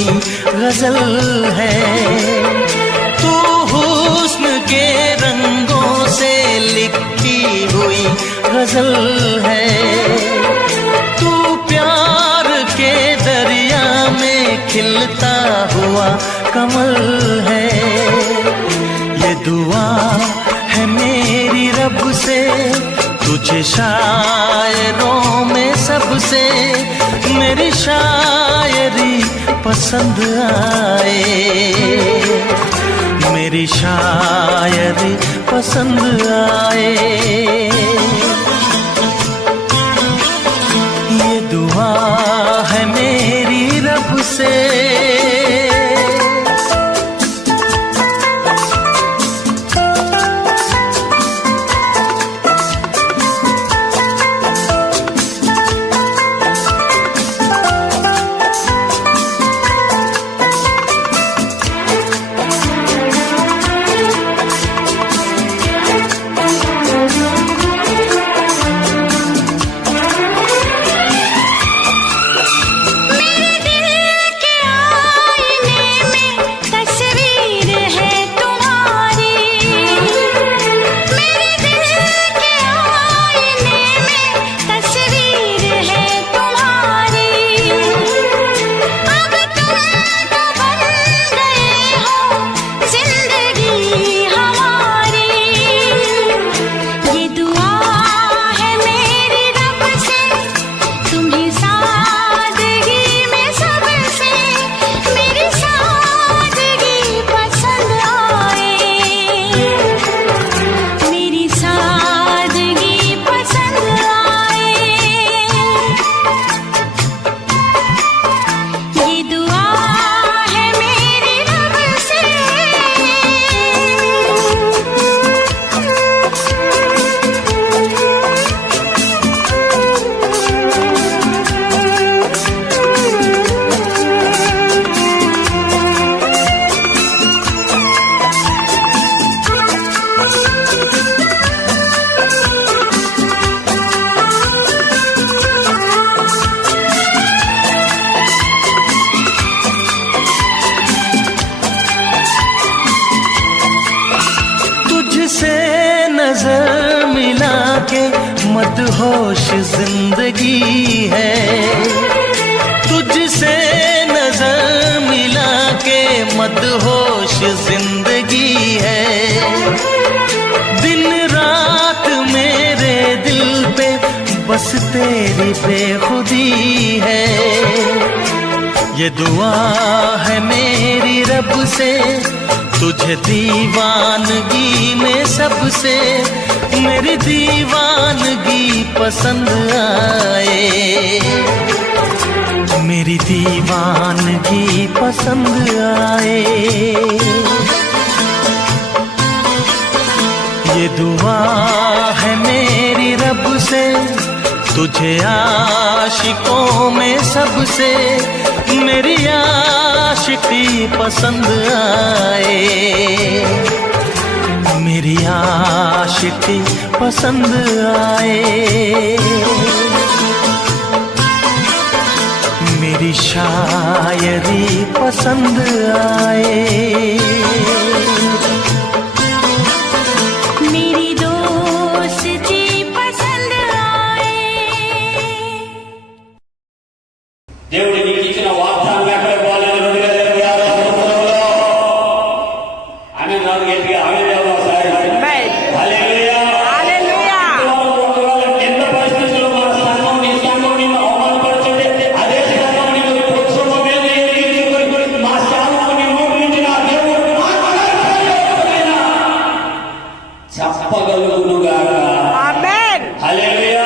हुई गजल है। तू हुस्न के रंगों से लिखी हुई गजल है। तू प्यार के दरिया में खिलता हुआ कमल है। ये दुआ है मेरी रब से तुझे शायरों में सबसे मेरी शायरी पसंद आए। मेरी शायरी पसंद आए। ये दुआ है मेरी रब से। नजर मिला के मदहोश जिंदगी है। तुझसे नजर मिला के मदहोश जिंदगी है। दिन रात मेरे दिल पे बस तेरी बेखुदी है। ये दुआ है मेरी रब से तुझे दीवानगी में सबसे मेरी दीवानगी पसंद आए। मेरी दीवानगी पसंद आए। ये दुआ है मेरी रब से तुझे आशिकों में सबसे मेरी आशिकी पसंद आए। मेरी आशिकी पसंद आए। मेरी शायरी पसंद आए। దేవుడి నీకు ఇచ్చిన వాగ్దానం ఎక్కడ పోలేదు. 2026 సంవత్సరంలో ఆమె నాలుగు గట్టిగా ఆమె ఎంత పరిస్థితుల్లో మన సంఘం నీ సంఘం నిన్ను అవమానపడుతుంటే అదే సంఘం నిన్ను ప్రోత్సాహం మా సంఘం నిన్ను నుంచి నా దేవుడు చెప్పగలుగునుగా. హల్లెలూయా.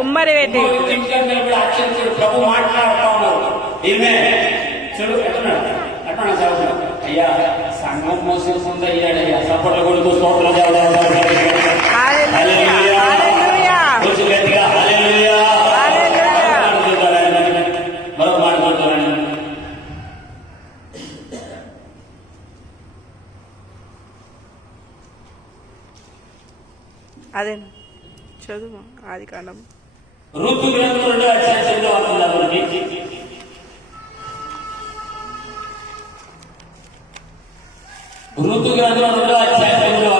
ఉమ్మరి పెట్టి ప్రభు మాట్లాడుతా ఉన్నారు. ఈమె చూడు ఎట్టున్నాడు అయ్యా సంఘం మోసేస్తుంది అయ్యాడయ్యా సపోర్ట్లు కొడుతూ స్తోత్రం గట్టిగా మరొక మాట చెప్తున్నాను. అదే చదువు ఆదికాండం. ఋతు గ్రంథం 2వ అధ్యాయంలో వాక్యం. ఋతు గ్రంథం 2వ అధ్యాయంలో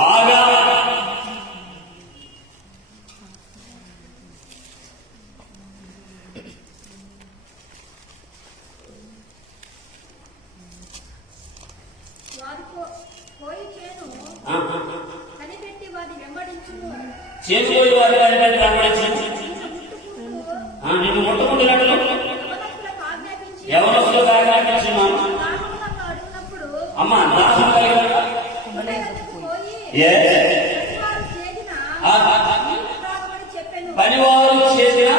బాగా చేసిపోయి వారి వెంబడించి నిన్ను ముట్టుకుంటున్నట్లు ఎవరొస్తూ ఆజ్ఞాపించున్నాను. అమ్మ దాహం కలిగిన పనివారు చేసిన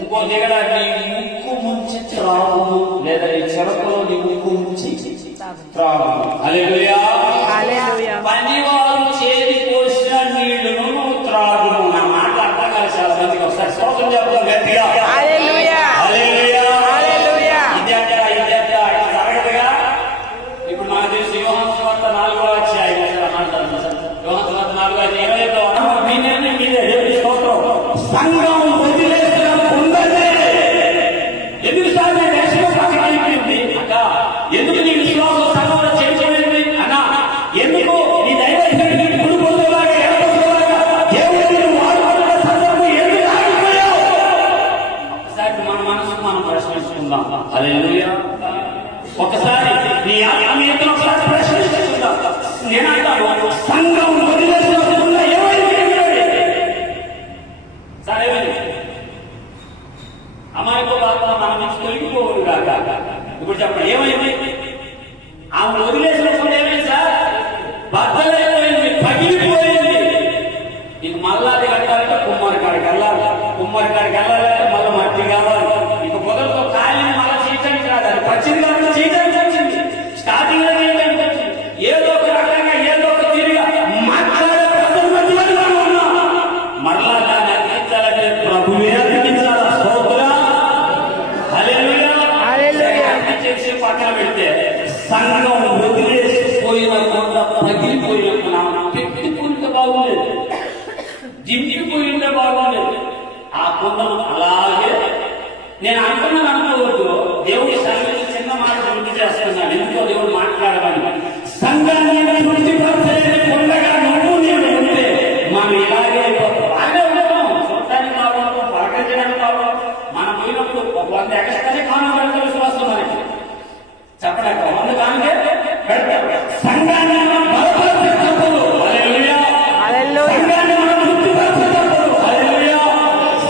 ఇంకో దగ్గర నీ ముక్కు ముంచి త్రాగు, లేదా ఈ చెరకులో నీ ముక్కు ముంచి త్రాగు. హల్లెలూయా. పనివారు చేతి పోసిన నీళ్లను నువ్వు త్రాగును. నా మాట అర్థం కాదు చాలా మందికి. ఒకసారి స్తోత్రం చెప్తాం గట్టిగా. హల్లెలూయా. జరగదుగా. ఇప్పుడు నాకు తెలిసి యోహాను సువార్త 4వ అధ్యాయం మాట్లాడుతున్నాను. యోహాను సువార్త 4వ అధ్యాయం 20వ మీదే స్తోత్రం. సంఘం వదిలేసిన ఉండదే ఎందుకు సార్ నేను దేశంలో పక్కనైపోయింది అక్క, ఎందుకు నీ విశ్వాసం సంఘంలో చేయించలేదు అన్న, ఎందుకు నీ దైవ కుడిపోయేలాగా ఎడపోయేలాగా దేవుడిని వాడుకున్న సందర్భం ఎందుకు ఆగిపోయావు? ఒకసారి మన మనసుకు మనం ప్రశ్నించుకుందాం. హల్లెలూయా. ఒకసారి నీ ఆత్మీయతను ఒకసారి ప్రశ్నించుకుందాం. నేనంటాను సంఘం వదిలేసినప్పుడు ఏమైంది సరే అమాయకు బాగా మన నుంచి తొలగిపోవు కాక. ఇప్పుడు చెప్పండి ఏమైంది? ఆమె వదిలేసినప్పుడు ఏమైంది సార్? బద్దలైపోయింది, పగిలిపోయింది. ఇక మళ్ళా అది కట్టాలంటే కుమ్మరి కాడికి వెళ్ళాలి. కుమ్మరి కాడికి వెళ్ళాలంటే మళ్ళీ మట్టి కావాలి. ఇక మొదలుతో కాలిని మళ్ళీ చేయడానికి రాదు. అది పచ్చింది కాబట్టి చేయడానికి వచ్చింది. స్టార్టింగ్ లో చేయడానికి వచ్చింది. ఏదో ఒక రకంగా ఏదో ఒక తీరుగా మాట్లాడే ప్రజల మధ్యలో ఉన్నా మరలా దాన్ని అర్పించాలంటే ప్రభువే అర్పించాలా. స్తోత్రం. హల్లెలూయా. చేసి పక్కన పెడితే సంఘం వదిలేసిపోయినకుండా పగిలిపోయినప్పుడు పెట్టుకుంటే బాగుండేది, దింపిపోయింటే బాగుండేది. ఆ కొండను అలాగే నేను అనుకున్నాను అనుకోవద్దు. దేవుడి సంగతి చిన్న మాట గుర్తు చేస్తున్నాను. ఎందుకో దేవుడు మాట్లాడమని. సంఘాన్ని వృద్ధిపరచలేని కొండగా నువ్వు నేను ఉంటే మనం ఇలాగే బాగా ఉంటాం. చూడటానికి బాగుంటాం, పలకరించడానికి బాగుంటాం. మనం పోయినప్పుడు 100 ఎక్స్ట్రానే కాను పెడతాం. విశ్వాసం మనకి చెప్పలేక 100 కానుకే పెడతారు. సంఘాన్ని మనం బలపరిచేటప్పుడు హల్లెలూయా. సంఘాన్ని మనం వృద్ధిపరచేటప్పుడు హల్లెలూయా.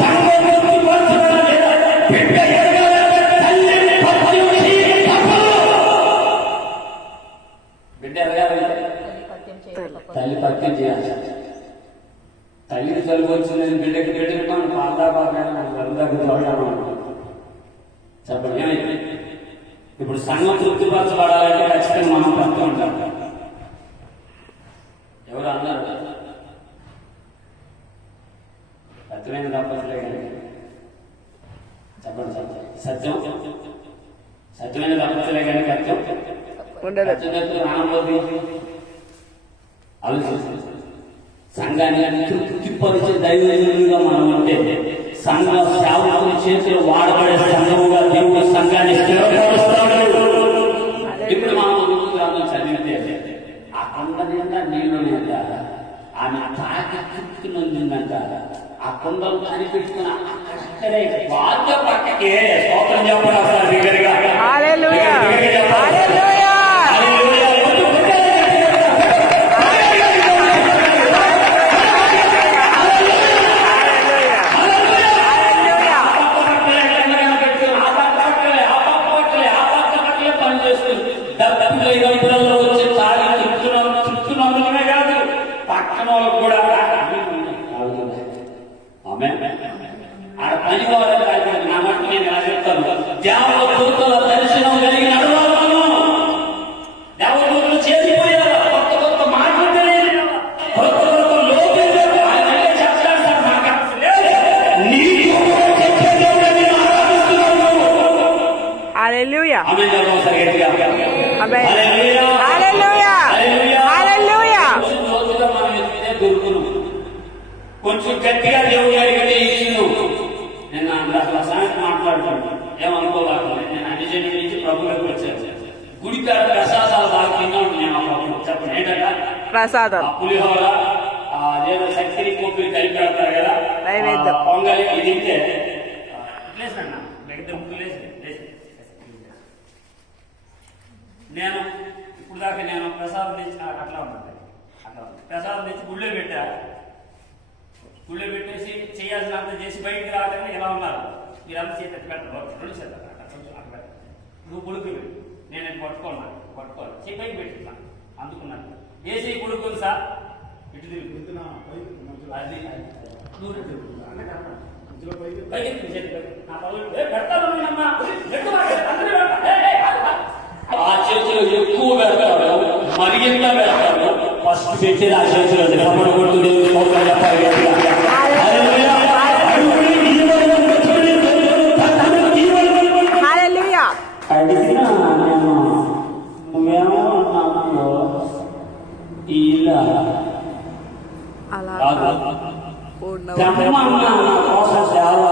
సంఘం వృద్ధిపరచడం లేదా బిడ్డ ఎదగాలంటే తల్లి పత్యం చేయాలి. బిడ్డ ఎదగాలంటే తల్లి పత్యం చేయాలి. తల్లికి చదువు వచ్చింది బిడ్డకి బిడ్డకి మనం పాదా బాగా చెప్పండి ఏమైంది? ఇప్పుడు సంఘం తృప్తిపరచబడాలంటే ఖచ్చితంగా మనం పడుతూ ఉంటాం. ఎవరు అన్నారు? సత్యమైన తప్పట్లే కానీ చెప్పండి. సత్యం సత్యమైన తప్పట్లే కానీ సత్యం ఆలోచించాలి. సంఘాన్ని తృప్తిపరిచే దైవజనులుగా మనం ఉంటే సంఘ సేవకుల చేతిలో వాడబడే సంఘముగా దేవుడు సంఘాన్ని స్థిరపరుస్తాడు. ఇప్పుడు మనం గ్రంథం చదివితే ఆ కొండ నిండా నీళ్లు నిండా ఆమె తాకి తృప్తినందిందంట. ఆ కొండలు కనిపెట్టుకుని అక్కడే బాధ్య పక్కకే స్తోత్రం చెప్పడం సార్ దగ్గరగా వచ్చి తాగి తృప్తున్నందుకనే కాదు పక్కన వాళ్ళకు కూడా ఆడ పని కావాలని నా మట్టి నేను ఎలా చెప్తాను. దేవదూతల దర్శనం కలిగి నడవాలను. దేవదూతలు చేరిపోయారు. కొత్త కొత్త మాటలు తెలియదు, కొత్త కొత్త లోపం చెప్తాను సార్. నాకు హల్లెలూయా. ఆమేన్. సార్ గట్టిగా ఆమేన్. హల్లెలూయా. హల్లెలూయా. హల్లెలూయా. రోజుగా మనం ఎత్తితే దొరుకును. కొంచెం గట్టిగా దేవుడు అడిగితే ఇచ్చిండు. నేను అసలు సంగతి మాట్లాడుతున్నాను, ఏమనుకోవాలి. నేను అన్ని నుంచి ప్రభుత్వం వచ్చాను. గుడికాడ ప్రసాదాలు బాగా తిన్నాను నేను. చెప్పండి ఏంటంట ప్రసాదం, పులిహోర, అదేదో చక్కెర కొబ్బరి కలిపి పెడతారు కదా, పొంగలి. ఇది తింటే నేను ఇప్పుడు దాకా నేను ప్రసాదం తెచ్చి అట్లా ఉంటుంది. ప్రసాదం తెచ్చి గుళ్ళో పెట్టా. గుళ్ళో పెట్టేసి చేయాల్సినంత చేసి బయటికి రావడానికి ఎలా ఉన్నారు మీరంతా చేతి పెట్టారు. రెండు చేద్దాం కొంచెం అక్కడ పెట్టారు. నువ్వు గుడికి పెట్టు, నేను పట్టుకోవాలి చేయి పైకి పెట్టినా అందుకున్నాను. ఏసీ గుడుకుంది సార్, ఇటు తిరిగి అది ఆ చేతిలో ఎక్కువ పెడతాడు, మరింత పెడతాడు. ఫస్ట్ పెట్టేది ఆ చేతిలో కొడుతూ అడిగినా నేను నువ్వేమో నాకు ఈ ఇల్లు కోసం సేవ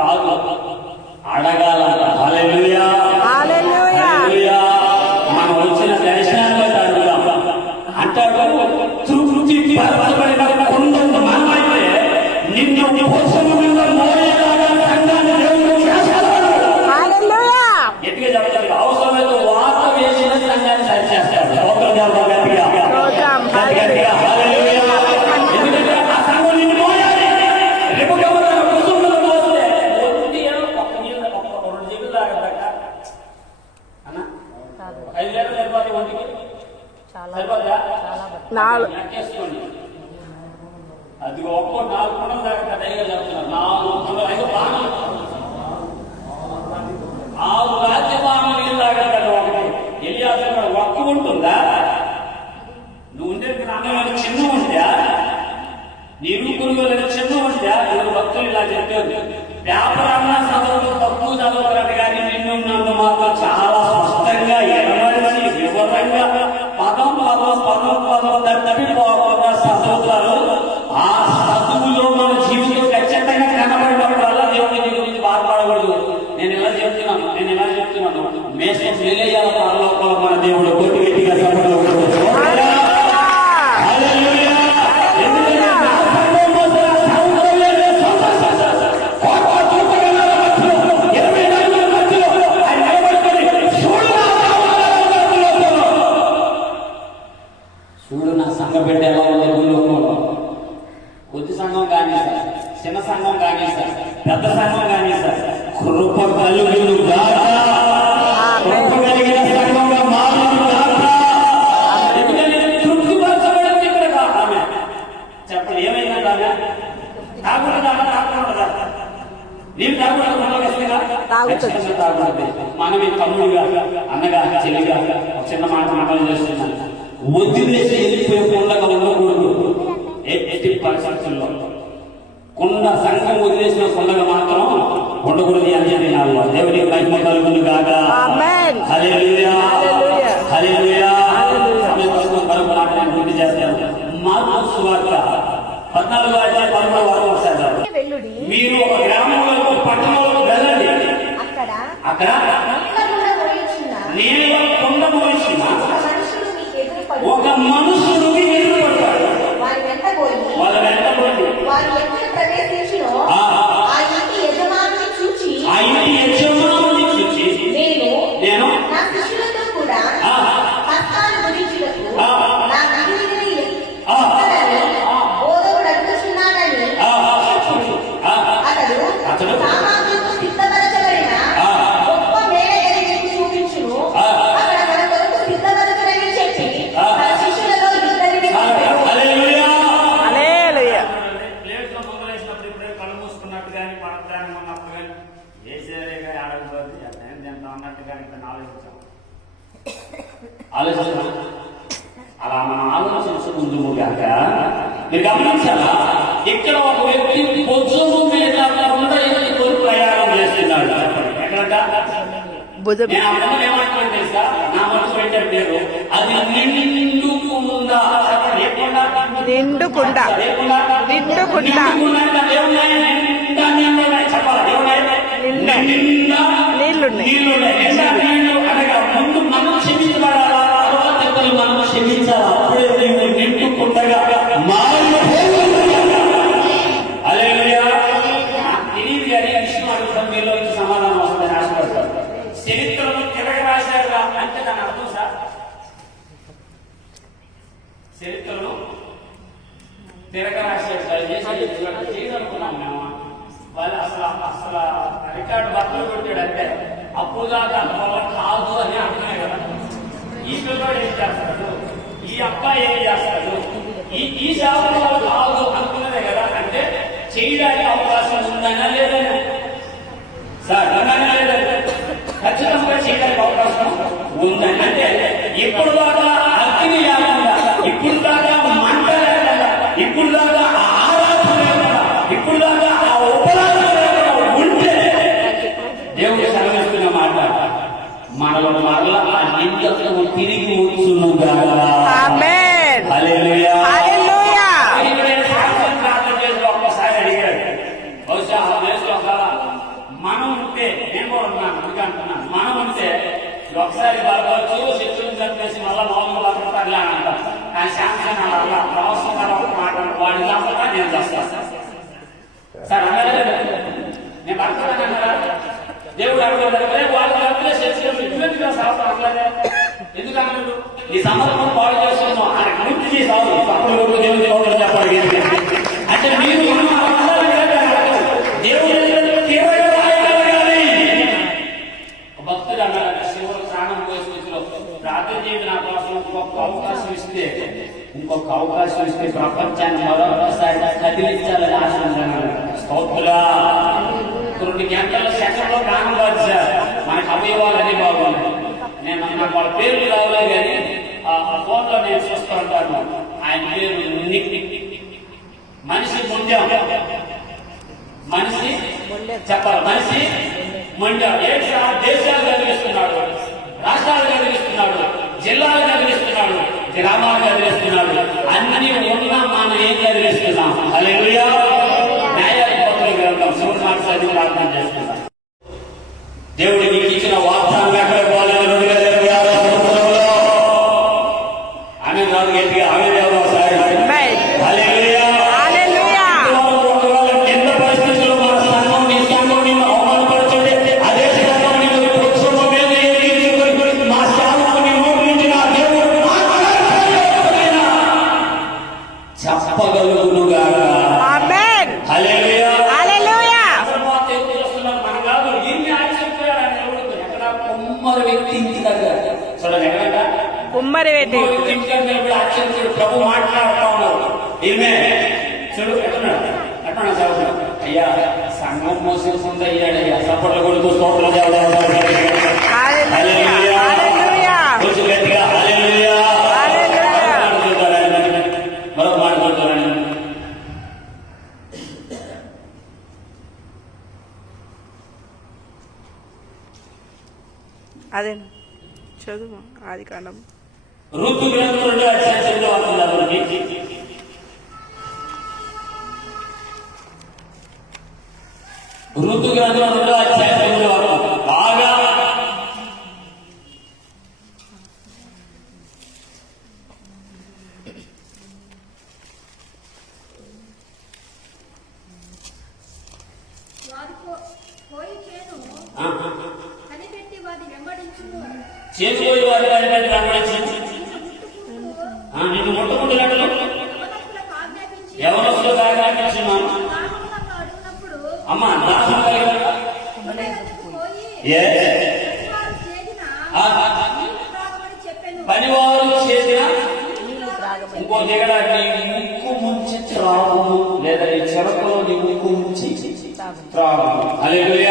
రాదు, అడగాలంట. హల్లెలూయా, హల్లెలూయా. మనం వచ్చిన దర్శనాన్ని అడుగుదాం అంటాడు. తృప్తి పరచబడిన కొండంత మనమైతే నిన్ను పోషణ మీద మోయలాగా సంఘాన్ని దేవుడు చేస్తాడు. ఎట్టుగా చెప్తాడు, అవసరమైతే వాత వేసిన సంఘాన్ని సరిచేస్తాడు. ఎందుకంటే ఆ సంఘం నిన్ను మోయాలి. రేపు కుటుంబంలో మోస్తే ఒక్క నీళ్ళు ఒక్క 2 చెట్లు తాగట అన్న 5 లీటర్లు సరిపోతాయి ఒంటికి, సరిపోతా లెక్కేసుకోండి. అది ఒక్కో 4 కుండలు తాగట. దయగా చెప్తున్నాను, 4 కుండలు 5 బాణాలు 6 రాజ్యపాలన నీళ్ళు తాగట. ఒకటి ఎలియాజరు ఒక్క ఉంటుందా? నువ్వు ఉండే గ్రామంలో చిన్న ఉందా? నీరు పురుగులు చిన్న ఉందా? ఇద్దరు భక్తులు ఇలా చెప్పారు. వ్యాపారంగా చదువులు తక్కువ చదువుతారు కానీ నిన్ను మాత్రం చాలా స్పష్టంగా ఎడమరిచి వివరంగా పదం తప్పిపోకుండా చదువుతారు. ఆ చదువులో మన జీవితం ఖచ్చితంగా కనబడినప్పుడల్లా దేవుడి గురించి బాధపడకూడదు. నేను ఇలా చెప్తున్నాను మేషం నిలయాల పరలోకంలో మన దేవుడు కొద్ది గట్టిగా చూడు నా సంఘం పెట్టే ఎలా ఉంది. భూలోకంలో కొద్ది సంఘం కానీ సార్, చిన్న సంఘం కానీ సార్, పెద్ద సంఘం కానీ సార్, కృప కలుగును గాక, కృప కలిగిన సంఘంగా మారును గాక. ఎందుకంటే తృప్తి పరచబడింది ఇక్కడ కాదు. చెప్పండి ఏమైందంటే ఆమె తాగుతుందా? నీళ్ళు తాగుతుంది. మనమే తమ్ముడుగా, అన్నగా, చెల్లిగా చిన్న మాటలు చేస్తున్నాను. వదిలేసి వెళ్ళిపోయే కుండగా ఉండకూడదు. ఎట్టి పరిస్థితుల్లో కుండ సంఘం వదిలేసిన కుండగా మాత్రం ఉండకూడదు అని చెప్పి నాకు దేవుడికి మహిమ కలుగును గాక. హల్లెలూయా, హల్లెలూయా. మరొక మాట నేను గుర్తు చేస్తాను. మార్కు సువార్త 14:13 మీరు ఒక గ్రామంలో పట్టణంలో వెళ్ళండి, అక్కడ నేను కుండ మోసిన ఒక మనుషుడు ఎదురుపడతాడు. వాళ్ళ వెంట పోయి ఆ ఇంటి యజమానుని చూచి నేను నా శిష్యులతో కూడా పస్కాను గురించుటకు నా విధిని బోధకుడు అడుగుతున్నాడని అతడు సామాన్యులకు సిద్ధపరచబడిన గొప్ప మేడ గదిని చూపించును. అక్కడ మన కొరకు సిద్ధపరచడని చెప్పి మన శిష్యులలో ఇద్దరిని ప్లేట్లో మొదలేసినప్పుడు ఇప్పుడే కళ్ళు మూసుకున్నట్టు కానీ పడతాను ఉన్నప్పుడు కానీ వేసేదే కానీ ఆడకపోతే ఎంత ఉన్నట్టు కానీ ఇక్కడ ఆలోచించాం. అలా మనం ఆలోచించుకుందుము గాక. మీరు గమనించాలా, ఇక్కడ ఒక వ్యక్తి భుజము మీద ఎత్తుకొని ప్రయాణం చేస్తున్నాడు. ఎక్కడంట నేను అమ్మ ఏమంటాను తెలుసా, నా మనసు పెట్టారు పేరు అది నిండుకుండా. ఎక్కడ నిండు కుండ లేకుండా నిండు కుండ ఏమున్నాయి? నిండా నీళ్ళు ఉన్నాయి. చెప్పాలి ఏమున్నాయి? నిండా నీళ్లున్నాయి. నీళ్ళున్నాయి. నిండా నీళ్ళు అనగా ముందు మనం క్షమించబడాలా, తర్వాత ఇతరులు మనం క్షమించాలా. అప్పుడే నీవు నిండుకుండగా హల్లెలూయా. తెలియదు కానీ విషయం అడుగుతాం, మీలో నుంచి సమాధానం వస్తుందని ఆశపడతారు. చరిత్రను తిరగ రాశారుగా అంటే దాని అర్థం సార్, చరిత్రను తిరగ రాశారు చేయగలుగుతున్నాం మేము. వాళ్ళు అసలు రికార్డు బట్టలు కొట్టాడు అంటే అప్పుడు దాకా వల్ల కాదు అని అర్థమే కదా. ఈ పిల్లవాడు ఏం చేస్తాడు, ఈ అబ్బాయి ఏం చేస్తాడు, ఈ శాతం వల్ల కాదు అనుకున్నదే కదా. అంటే చేయడానికి అవకాశం ఉందన్నా లేదన్నా సార్, అన్నా లేదంటే ఖచ్చితంగా చేయడానికి అవకాశం ఉందని. అంటే ఇప్పుడు దాకా అగ్ని లేకుండా, ఇప్పుడు దాకా మంట లేకుండా, ఇప్పుడు దాకా ఆరాధన లేకుండా, ఇప్పుడు దాకా ఆ ఉపరాధన లేకుండా ఉంటే దేవుడు సెలవిస్తున్న మాట, మనలో మరలా ఆ నిందకు తిరిగి వచ్చునుగా. ఆమేన్. హల్లెలూయా. హల్లెలూయా. ప్రార్థన చేసి ఒక్కసారి అడిగాడు, బహుశా ఆ వయసులో మనం ఉంటే, నేను కూడా ఉన్నాను అందుకే అంటున్నాను, మనం ఉంటే ఒకసారి బలపరచు శత్రువుని చంపేసి మళ్ళా మామూలు బలపడతారులే అని అంటారు. కానీ శాంక్షన్ అలా ప్రవసం మాట్లాడు వాడి చంపగా నేను చేస్తాను సార్ అన్నారా? నేను పడుతున్నానన్నారా? దేవుడు అడుగుతాడు వాళ్ళు చంపలే శత్రువులు సాగుతారు. ఎందుకు అన్నాడు? నీ సమర్పణ పాడు చేస్తున్నావు ఆయన గుర్తు చేసావు అప్పుడు దేవుడు చెప్పాలి. అంటే మీరు దేవుడు భక్తులు అన్నారు, శివుడు ప్రాణం పోయే స్థితిలో ప్రార్థన చేయండి నా కోసం ఇంకొక అవకాశం ఇస్తే, ఇంకొక అవకాశం ఇస్తే ప్రపంచాన్ని మరొకసారి కదిలించాలని ఆశ ఉందన్నారు. స్తోత్రులా. 2 గంటల సెకండ్లో ప్రాణం వచ్చారు. మనకు అవయవాలు అన్ని బాగున్నాయి. నేను నాకు వాళ్ళ పేర్లు రావులే కానీ ఆ ఫోన్లో నేను చూస్తూ ఉంటాను. ఆయన పేరు మనిషి ముండం, మనిషి చెప్పాలి, మనిషి ముండం. దేశాలు కదిలిస్తున్నాడు, రాష్ట్రాలు కదిలిస్తున్నాడు, జిల్లాలు కదిలిస్తున్నాడు, గ్రామాలు కదిలిస్తున్నాడు. అన్ని ఉన్న మనం ఏం కదిలిస్తున్నాం? హల్లెలూయా. న్యాయాధిపతులు గ్రంథం శివుడు మాట్లాడి ప్రార్థన చేస్తున్నాం. దేవుడు మీకు ఇచ్చిన వాగ్దానం ఎక్కడ పోలేదు. 2026 సంవత్సరంలో ఆమె రాదు గట్టిగా ఆమె సారి హల్లెలూయా. కింద పరిస్థితుల్లో మన సంఘం నీ సంఘం నిన్ను అవమానపరచండి, అదే సంఘం నిన్ను పురుషుల మీద మా శాఖకు నీ నోటి నుంచి నా దేవుడు చెప్పగలుగునుగా. హల్లెలూయా. మన కాదు ఎన్ని ఆశ్చర్యపోయాడు దేవుడు. ఎక్కడ కుమ్మరి వ్యక్తి ఇంటి దగ్గర చూడండి, ఎక్కడంట కుమ్మరి వ్యక్తి ఆశ్చర్య ప్రభు మాట్లాడుతూ ఉన్నారు. ఈమె చూడు ఎక్కడున్నాడు, ఎక్కడ చదువుతున్నాడు. అయ్యా సంఘం మోసేస్తుంది అయ్యాడయ్యా. సపోర్ట్లు కొడుకు స్తోత్రం కొంచెం గట్టిగా హల్లెలూయా. మరొక మాట చదువుతారండి. అదే చదువు ఆది కాండం. ఋతు గ్రంథం 2వ అధ్యాయంలో అవుతుంది. ఋతు గ్రంథం 2వ అధ్యాయంలో బాగా చేసిపోయి వారి వారి వెంబడించి నిన్ను ముట్టుకుంటున్నట్లు ఎవరొస్తూ ఆజ్ఞాపించున్నాను. అమ్మ దాసం పనివారు చేసిన ఇంకో దగ్గర నీ ముక్కు ముంచి త్రాగు, లేదా నీ చెరకులో నీ ముక్కు ముంచి త్రాగు. హల్లెలూయా.